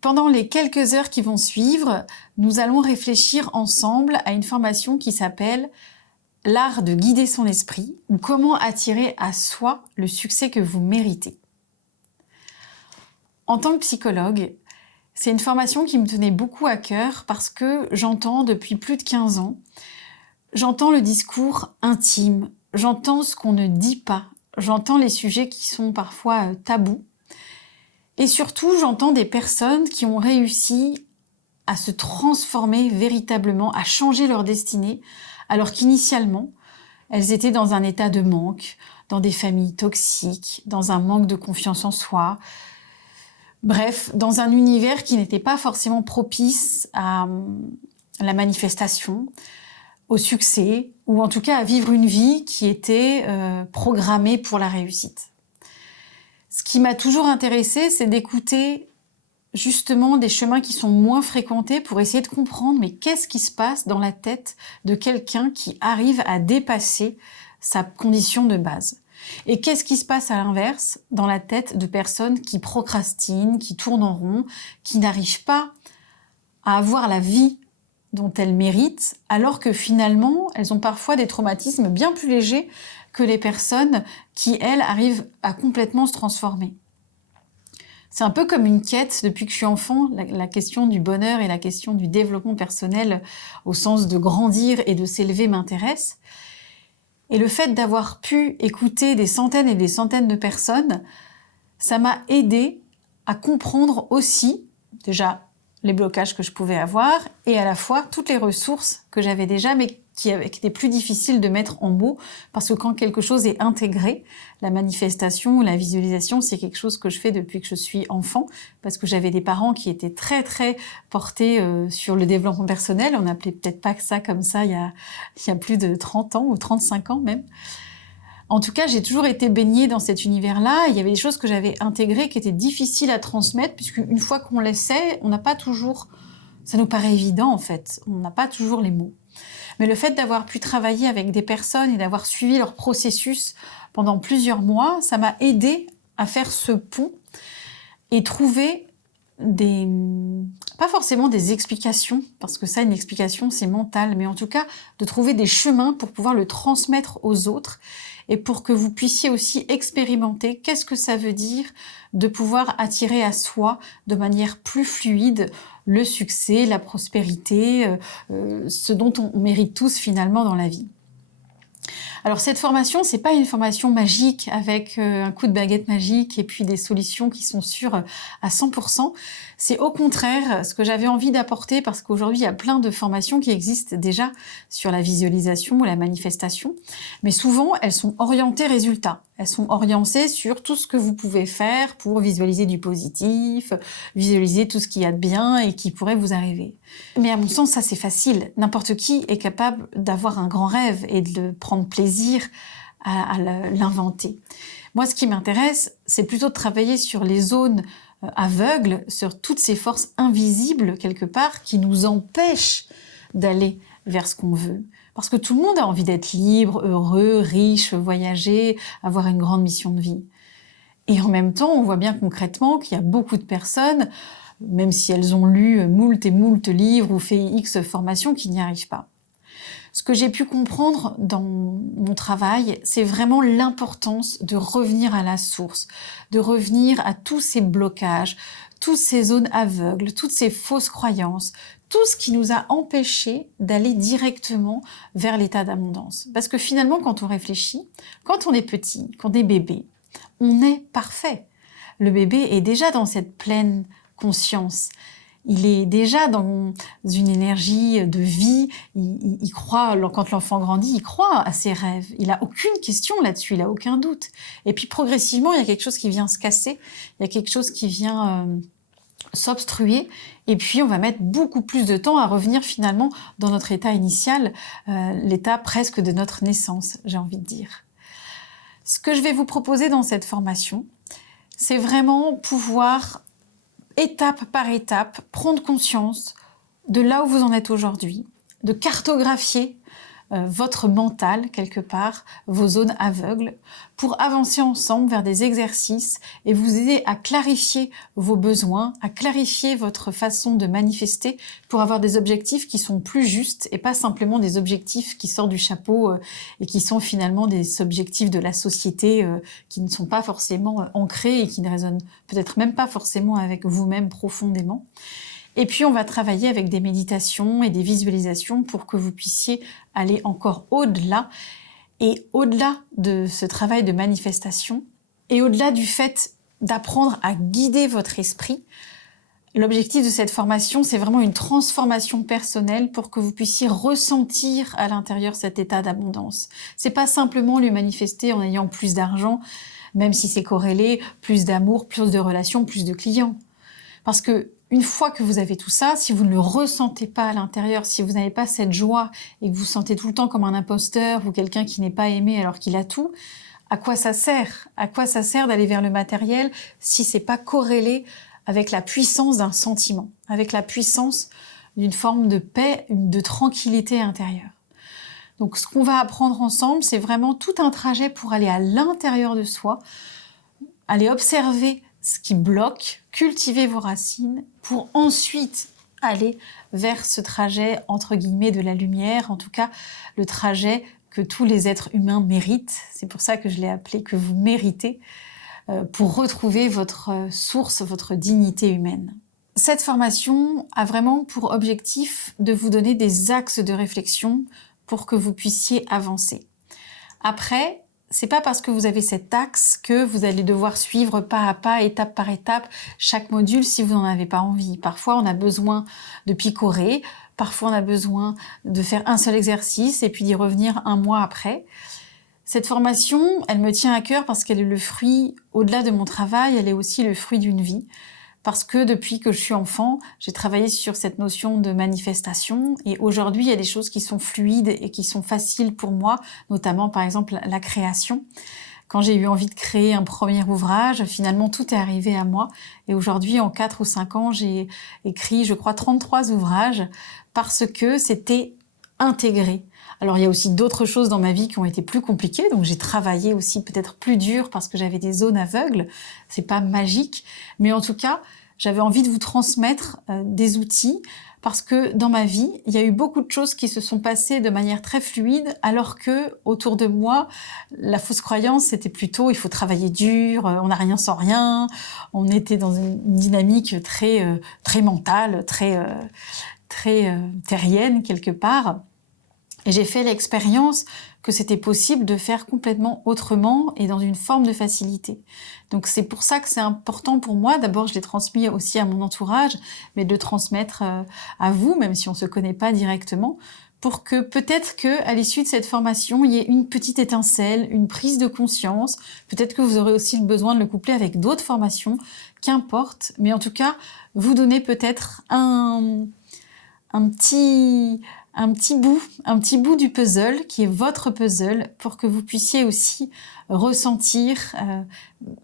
Pendant les quelques heures qui vont suivre, nous allons réfléchir ensemble à une formation qui s'appelle « L'art de guider son esprit » ou « Comment attirer à soi le succès que vous méritez ». En tant que psychologue, c'est une formation qui me tenait beaucoup à cœur parce que j'entends depuis plus de 15 ans, j'entends le discours intime, j'entends ce qu'on ne dit pas, j'entends les sujets qui sont parfois tabous. Et surtout, j'entends des personnes qui ont réussi à se transformer véritablement, à changer leur destinée, alors qu'initialement, elles étaient dans un état de manque, dans des familles toxiques, dans un manque de confiance en soi. Bref, dans un univers qui n'était pas forcément propice à la manifestation, au succès, ou en tout cas à vivre une vie qui était programmée pour la réussite. Ce qui m'a toujours intéressée, c'est d'écouter justement des chemins qui sont moins fréquentés pour essayer de comprendre mais qu'est-ce qui se passe dans la tête de quelqu'un qui arrive à dépasser sa condition de base. Et qu'est-ce qui se passe à l'inverse dans la tête de personnes qui procrastinent, qui tournent en rond, qui n'arrivent pas à avoir la vie dont elles méritent, alors que finalement, elles ont parfois des traumatismes bien plus légers que les personnes qui, elles, arrivent à complètement se transformer. C'est un peu comme une quête depuis que je suis enfant, la question du bonheur et la question du développement personnel au sens de grandir et de s'élever m'intéresse. Et le fait d'avoir pu écouter des centaines et des centaines de personnes, ça m'a aidé à comprendre aussi, déjà, les blocages que je pouvais avoir et à la fois toutes les ressources que j'avais déjà mais qui étaient plus difficiles de mettre en mots parce que quand quelque chose est intégré, la manifestation ou la visualisation, c'est quelque chose que je fais depuis que je suis enfant parce que j'avais des parents qui étaient très portés sur le développement personnel. On n'appelait peut-être pas que ça comme ça il y a plus de 30 ans ou 35 ans même. En tout cas, j'ai toujours été baignée dans cet univers-là. Il y avait des choses que j'avais intégrées qui étaient difficiles à transmettre, puisqu'une fois qu'on les sait, on n'a pas toujours... Ça nous paraît évident, en fait. On n'a pas toujours les mots. Mais le fait d'avoir pu travailler avec des personnes et d'avoir suivi leur processus pendant plusieurs mois, ça m'a aidé à faire ce pont et trouver pas forcément des explications, parce que ça, une explication, c'est mental, mais en tout cas, de trouver des chemins pour pouvoir le transmettre aux autres et pour que vous puissiez aussi expérimenter qu'est-ce que ça veut dire de pouvoir attirer à soi de manière plus fluide le succès, la prospérité, ce dont on mérite tous finalement dans la vie. Alors cette formation, c'est pas une formation magique avec un coup de baguette magique et puis des solutions qui sont sûres à 100%. C'est au contraire ce que j'avais envie d'apporter parce qu'aujourd'hui, il y a plein de formations qui existent déjà sur la visualisation ou la manifestation. Mais souvent, elles sont orientées résultats. Elles sont orientées sur tout ce que vous pouvez faire pour visualiser du positif, visualiser tout ce qu'il y a de bien et qui pourrait vous arriver. Mais à mon sens, ça c'est facile. N'importe qui est capable d'avoir un grand rêve et de prendre plaisir à l'inventer. Moi, ce qui m'intéresse, c'est plutôt de travailler sur les zones aveugles, sur toutes ces forces invisibles, quelque part, qui nous empêchent d'aller vers ce qu'on veut. Parce que tout le monde a envie d'être libre, heureux, riche, voyager, avoir une grande mission de vie. Et en même temps, on voit bien concrètement qu'il y a beaucoup de personnes, même si elles ont lu moult et moult livres ou fait X formations, qui n'y arrivent pas. Ce que j'ai pu comprendre dans mon travail, c'est vraiment l'importance de revenir à la source, de revenir à tous ces blocages, toutes ces zones aveugles, toutes ces fausses croyances, tout ce qui nous a empêchés d'aller directement vers l'état d'abondance. Parce que finalement, quand on réfléchit, quand on est petit, quand on est bébé, on est parfait. Le bébé est déjà dans cette pleine conscience. Il est déjà dans une énergie de vie, il croit, quand l'enfant grandit, il croit à ses rêves. Il n'a aucune question là-dessus, il n'a aucun doute. Et puis progressivement, il y a quelque chose qui vient se casser, il y a quelque chose qui vient s'obstruer, et puis on va mettre beaucoup plus de temps à revenir finalement dans notre état initial, l'état presque de notre naissance, j'ai envie de dire. Ce que je vais vous proposer dans cette formation, c'est vraiment pouvoir étape par étape, prendre conscience de là où vous en êtes aujourd'hui, de cartographier votre mental quelque part, vos zones aveugles, pour avancer ensemble vers des exercices et vous aider à clarifier vos besoins, à clarifier votre façon de manifester pour avoir des objectifs qui sont plus justes et pas simplement des objectifs qui sortent du chapeau et qui sont finalement des objectifs de la société qui ne sont pas forcément ancrés et qui ne résonnent peut-être même pas forcément avec vous-même profondément. Et puis on va travailler avec des méditations et des visualisations pour que vous puissiez aller encore au-delà. Et au-delà de ce travail de manifestation, et au-delà du fait d'apprendre à guider votre esprit, l'objectif de cette formation, c'est vraiment une transformation personnelle pour que vous puissiez ressentir à l'intérieur cet état d'abondance. C'est pas simplement lui manifester en ayant plus d'argent, même si c'est corrélé, plus d'amour, plus de relations, plus de clients. Parce que une fois que vous avez tout ça, si vous ne le ressentez pas à l'intérieur, si vous n'avez pas cette joie et que vous vous sentez tout le temps comme un imposteur ou quelqu'un qui n'est pas aimé alors qu'il a tout, à quoi ça sert? À quoi ça sert d'aller vers le matériel si c'est pas corrélé avec la puissance d'un sentiment, avec la puissance d'une forme de paix, de tranquillité intérieure? Donc ce qu'on va apprendre ensemble, c'est vraiment tout un trajet pour aller à l'intérieur de soi, aller observer ce qui bloque, cultiver vos racines pour ensuite aller vers ce trajet entre guillemets de la lumière, en tout cas le trajet que tous les êtres humains méritent. C'est pour ça que je l'ai appelé que vous méritez, pour retrouver votre source, votre dignité humaine. Cette formation a vraiment pour objectif de vous donner des axes de réflexion pour que vous puissiez avancer. Après, c'est pas parce que vous avez cet axe que vous allez devoir suivre pas à pas, étape par étape, chaque module si vous n'en avez pas envie. Parfois, on a besoin de picorer, parfois on a besoin de faire un seul exercice et puis d'y revenir un mois après. Cette formation, elle me tient à cœur parce qu'elle est le fruit, au-delà de mon travail, elle est aussi le fruit d'une vie. Parce que depuis que je suis enfant, j'ai travaillé sur cette notion de manifestation et aujourd'hui, il y a des choses qui sont fluides et qui sont faciles pour moi, notamment par exemple la création. Quand j'ai eu envie de créer un premier ouvrage, finalement tout est arrivé à moi et aujourd'hui, en 4 ou 5 ans, j'ai écrit, je crois, 33 ouvrages parce que c'était intégré. Alors il y a aussi d'autres choses dans ma vie qui ont été plus compliquées, donc j'ai travaillé aussi peut-être plus dur parce que j'avais des zones aveugles, c'est pas magique, mais en tout cas, j'avais envie de vous transmettre des outils parce que dans ma vie, il y a eu beaucoup de choses qui se sont passées de manière très fluide, alors que autour de moi, la fausse croyance, c'était plutôt il faut travailler dur, on n'a rien sans rien, on était dans une dynamique très mentale, très terrienne quelque part. Et j'ai fait l'expérience que c'était possible de faire complètement autrement et dans une forme de facilité. Donc c'est pour ça que c'est important pour moi. D'abord, je l'ai transmis aussi à mon entourage, mais de le transmettre à vous, même si on ne se connaît pas directement, pour que peut-être qu'à l'issue de cette formation, il y ait une petite étincelle, une prise de conscience. Peut-être que vous aurez aussi le besoin de le coupler avec d'autres formations, qu'importe. Mais en tout cas, vous donner peut-être un petit bout du puzzle qui est votre puzzle pour que vous puissiez aussi ressentir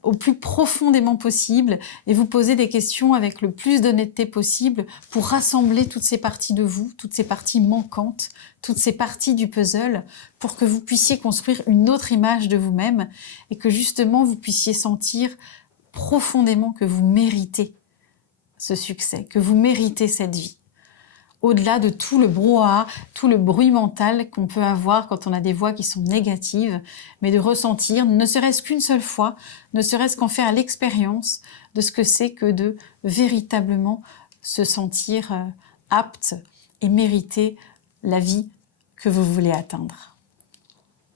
au plus profondément possible et vous poser des questions avec le plus d'honnêteté possible pour rassembler toutes ces parties de vous, toutes ces parties manquantes, toutes ces parties du puzzle pour que vous puissiez construire une autre image de vous-même et que justement vous puissiez sentir profondément que vous méritez ce succès, que vous méritez cette vie. Au-delà de tout le brouhaha, tout le bruit mental qu'on peut avoir quand on a des voix qui sont négatives, mais de ressentir, ne serait-ce qu'une seule fois, ne serait-ce qu'en faire l'expérience de ce que c'est que de véritablement se sentir apte et mériter la vie que vous voulez atteindre.